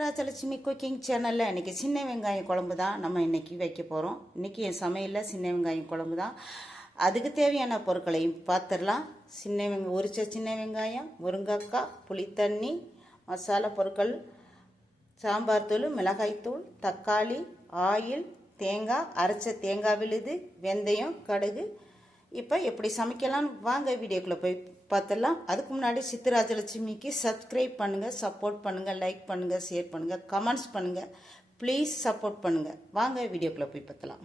Rajalakshmi cooking சேனலில் இன்றைக்கி சின்ன வெங்காயம் குழம்பு தான் நம்ம இன்றைக்கி வைக்க போகிறோம். இன்றைக்கி என் சமையலில் சின்ன வெங்காயம் குழம்பு தான். அதுக்கு தேவையான பொருட்களையும் பார்த்துடலாம். உரிச்ச சின்ன வெங்காயம், முருங்கைக்காய், புளித்தண்ணி, மசாலா பொருட்கள், சாம்பார் தூள், மிளகாய்த்தூள், தக்காளி, ஆயில், தேங்காய், அரைச்ச தேங்காய் விழுது, வெந்தயம், கடுகு. இப்போ எப்படி சமைக்கலாம்னு வாங்க வீடியோக்குள்ளே போய் பார்த்துடலாம். அதுக்கு முன்னாடி சித்ராஜலட்சுமிக்கு சப்ஸ்கிரைப் பண்ணுங்கள், சப்போர்ட் பண்ணுங்கள், லைக் பண்ணுங்கள், ஷேர் பண்ணுங்கள், கமெண்ட்ஸ் பண்ணுங்கள். ப்ளீஸ் சப்போர்ட் பண்ணுங்கள். வாங்க வீடியோக்குள்ளே போய் பார்த்துலாம்.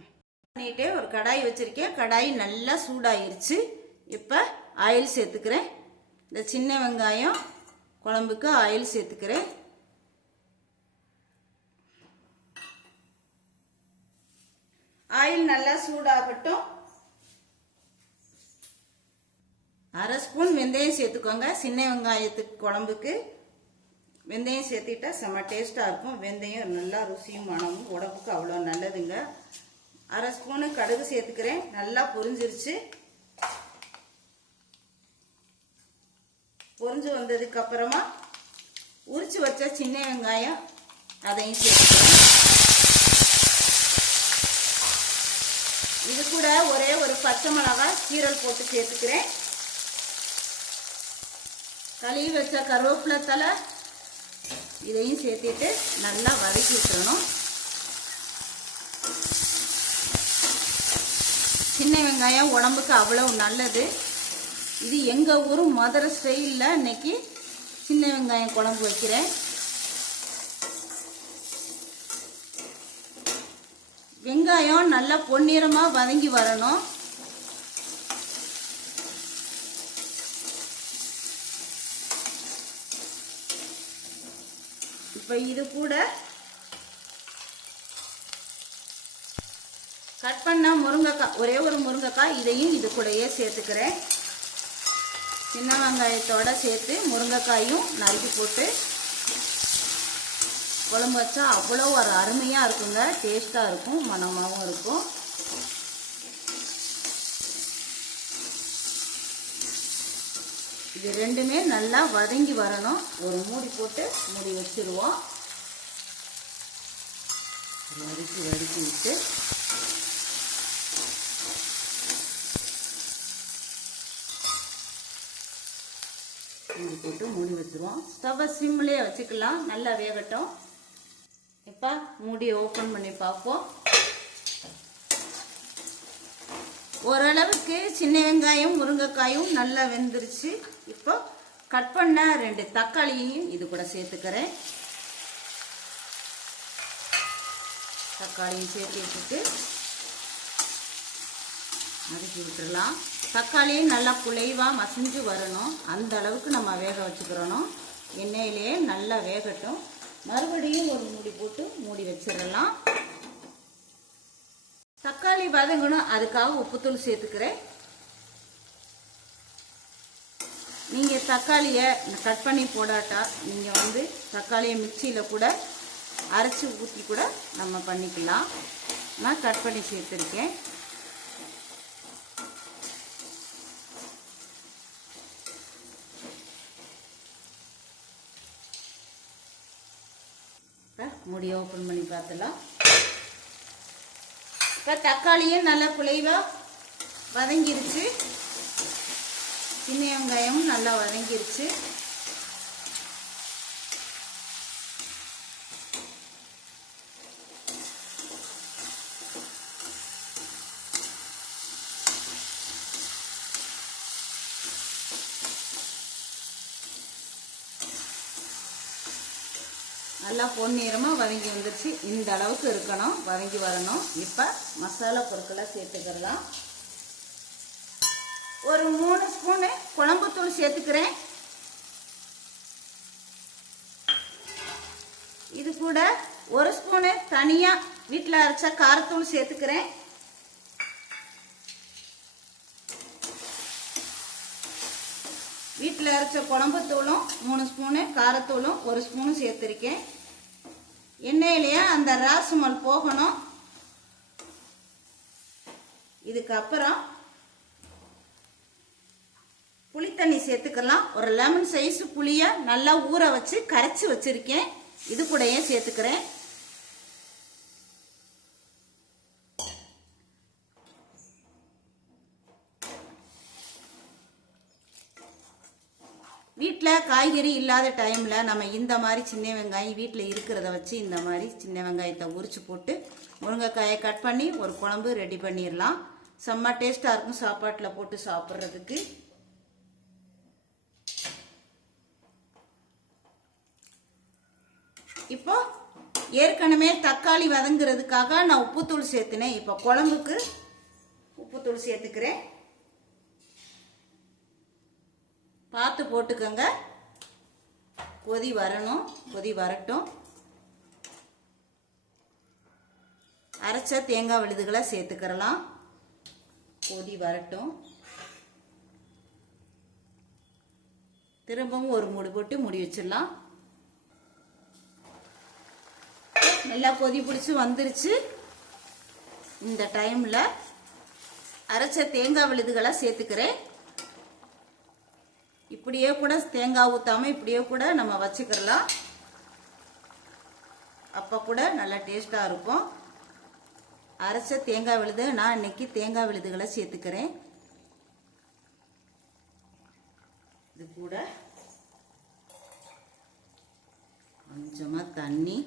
பண்ணிட்டு ஒரு கடாய் வச்சுருக்கேன். கடாய் நல்லா சூடாயிருச்சு. இப்போ ஆயில் சேர்த்துக்கிறேன். இந்த சின்ன வெங்காயம் குழம்புக்கு ஆயில் சேர்த்துக்கிறேன். ஆயில் நல்லா சூடாகட்டும். அரை ஸ்பூன் வெந்தயம் சேர்த்துக்கோங்க. சின்ன வெங்காயத்துக்கு குழம்புக்கு வெந்தயம் சேர்த்துட்டா செம்ம டேஸ்ட்டாக இருக்கும். வெந்தயம் நல்லா ருசியும் மனமும் உடம்புக்கு அவ்வளோ நல்லதுங்க. அரை ஸ்பூனு கடுகு சேர்த்துக்கிறேன். நல்லா பொரிஞ்சிருச்சு. பொரிஞ்சு வந்ததுக்கு அப்புறமா உரிச்சு வச்ச சின்ன வெங்காயம் அதையும் சேர்த்துக்கிறேன். இது கூட ஒரே ஒரு பச்சை மிளகாய் கீரல் போட்டு சேர்த்துக்கிறேன். கழுவி வச்ச கருவேப்பிலை தழை இதையும் சேர்த்துட்டு நல்லா வதக்கி விட்டுறணும். சின்ன வெங்காயம் உடம்புக்கு அவ்வளவு நல்லது. இது எங்கள் ஊர் மதுரை ஸ்டைலில் இன்னைக்கு சின்ன வெங்காயம் குழம்பு வைக்கிறேன். வெங்காயம் நல்லா பொன்னிறமாக வதங்கி வரணும். இப்போ இது கூட கட் பண்ண முருங்கைக்காய், ஒரே ஒரு முருங்கைக்காய், இதையும் இது கூடயே சேர்த்துக்கிறேன். சின்ன வெங்காயத்தோட சேர்த்து முருங்கைக்காயும் நறுக்கி போட்டு குழம்பு வச்சா அவ்வளோ ஒரு அருமையாக இருக்குங்க. டேஸ்ட்டாக இருக்கும், மணமாகவும் இருக்கும். இது ரெண்டுமே நல்லா வதங்கி வரணும். ஒரு மூடி போட்டு மூடி வச்சிருவோம். வதக்கி விட்டு மூடி போட்டு மூடி வச்சிருவோம். ஸ்டவ்வை சிம்லேயே வச்சுக்கலாம். நல்லா வேகட்டும். இப்போ மூடியை ஓப்பன் பண்ணி பார்ப்போம். ஓரளவுக்கு சின்ன வெங்காயம் முருங்கைக்காயும் நல்லா வெந்துருச்சு. இப்போ கட் பண்ண 2 தக்காளியையும் இது கூட சேர்த்துக்கிறேன். தக்காளியும் சேர்த்து வதக்கி விட்டுடலாம். தக்காளியும் நல்லா குலைவாக மசிஞ்சு வரணும். அந்த அளவுக்கு நம்ம வேக வச்சுக்கிறணும். எண்ணெயிலேயே நல்லா வேகட்டும். மறுபடியும் ஒரு மூடி போட்டு மூடி வச்சிடலாம். தக்காளி வதங்கணும், அதுக்காக உப்புத்தூள் சேர்த்துக்கிறேன். நீங்கள் தக்காளியை கட் பண்ணி போடாட்டா நீங்கள் தக்காளியை மிக்சியில் கூட அரைச்சி ஊற்றி கூட நம்ம பண்ணிக்கலாம். நான் கட் பண்ணி சேர்த்துருக்கேன். மூடி ஓப்பன் பண்ணி பார்த்துலாம். இப்போ தக்காளியும் நல்லா குலைவாக வதங்கிருச்சு. சின்ன வெங்காயமும் நல்லா வதங்கிருச்சு. நல்லா பொன்னிறமாக வதங்கி வந்துருச்சு. இந்த அளவுக்கு இருக்கணும், வதங்கி வரணும். இப்போ மசாலா பொருட்களை சேர்த்துக்கிறலாம். ஒரு 3 ஸ்பூனு குழம்புத்தூள் சேர்த்துக்கிறேன். இது கூட 1 ஸ்பூனு தனியாக வீட்டில் அரைச்ச காரத்தூள் சேர்த்துக்கிறேன். வீட்டில் அரைச்ச குழம்புத்தூளும் 3 ஸ்பூனு, காரத்தூளும் 1 ஸ்பூனு சேர்த்துருக்கேன். எண்ணெயிலேயே அந்த ராசுமல் போகணும். இதுக்கப்புறம் புளித்தண்ணி சேர்த்துக்கலாம். ஒரு லெமன் சைஸ் புளியை நல்லா ஊற வச்சு கரைச்சி வச்சிருக்கேன். இது கூடயே சேர்த்துக்கிறேன். வீட்டில் காய்கறி இல்லாத டைமில் நம்ம இந்த மாதிரி சின்ன வெங்காயம் வீட்டில் இருக்கிறத வச்சு இந்த மாதிரி சின்ன வெங்காயத்தை உரிச்சு போட்டு முருங்கைக்காயை கட் பண்ணி ஒரு குழம்பு ரெடி பண்ணிடலாம். செம்ம டேஸ்ட்டாக இருக்கும் சாப்பாட்டில் போட்டு சாப்பிட்றதுக்கு. இப்போ ஏற்கனவே தக்காளி வதங்குறதுக்காக நான் உப்புத்தூள் சேர்த்துனேன். இப்போ குழம்புக்கு உப்புத்தூள் சேர்த்துக்கிறேன். பார்த்து போட்டுக்கோங்க. கொதி வரணும், கொதி வரட்டும். அரைச்ச தேங்காய் விழுதுகளை சேர்த்துக்கிறலாம். கொதி வரட்டும். திரும்பவும் ஒரு மூடி போட்டு மூடி வச்சிடலாம். நல்லா கொதி பிடிச்சி வந்துருச்சு. இந்த டைமில் அரைச்ச தேங்காய் விழுதுகளை சேர்த்துக்கிறேன். இப்படியே கூட தேங்காய் ஊற்றாமல் இப்படியே கூட நம்ம வச்சுக்கிறலாம். அப்போ கூட நல்லா டேஸ்ட்டாக இருக்கும். அரைச்ச தேங்காய் விழுது நான் இன்னைக்கு தேங்காய் விழுதுகளை சேர்த்துக்கிறேன். இது கூட கொஞ்சமாக தண்ணி,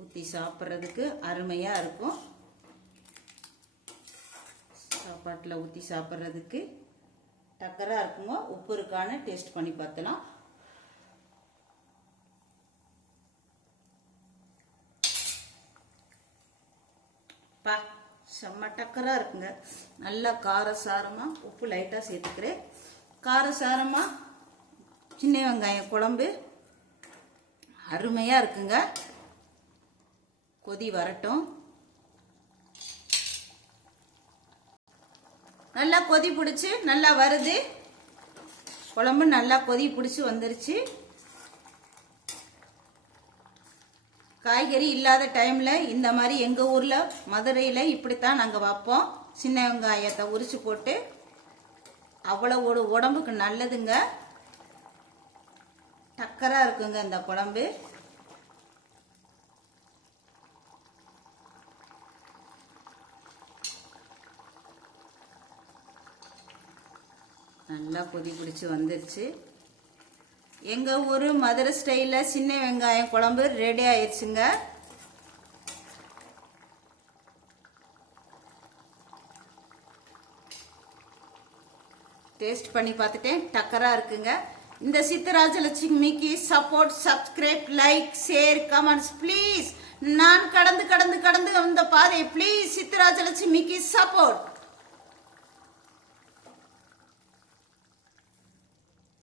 ஊற்றி சாப்பிட்றதுக்கு அருமையாக இருக்கும். சாப்பாட்டில் ஊற்றி சாப்பிட்றதுக்கு டக்கராக இருக்குங்க. உப்பு இருக்கான்னு டேஸ்ட் பண்ணி பார்த்தலாம். பா செம்ம டக்கராக இருக்குங்க. நல்லா காரசாரமாக உப்பு லைட்டாக சேர்த்துக்கிறேன். காரசாரமாக சின்ன வெங்காயம் குழம்பு அருமையாக இருக்குங்க. கொதி வரட்டும். நல்லா கொதி பிடிச்சி நல்லா வருது. குழம்பு நல்லா கொதி பிடிச்சி வந்துருச்சு. காய்கறி இல்லாத டைம்ல இந்த மாதிரி எங்க ஊர்ல மதுரையில இப்படித்தான் நாங்க வைப்போம். சின்ன வெங்காயத்தை உரிச்சு போட்டு அவ்வளவு உடம்புக்கு நல்லதுங்க. டக்கரா இருக்குங்க இந்த குழம்பு. நல்லா கொதி பிடிச்சி வந்துருச்சு. எங்கள் ஊர் மதுரை ஸ்டைலில் சின்ன வெங்காயம் குழம்பு ரெடி ஆயிடுச்சுங்க. டேஸ்ட் பண்ணி பார்த்துட்டேன். டக்கராக இருக்குங்க. இந்த சித்தராஜலட்சுமிக்கு support, subscribe, like, share, comments please. நான் கடந்து கடந்து கடந்து அந்த பாதை ப்ளீஸ். சித்தராஜலட்சுமிக்கு சப்போர்ட்.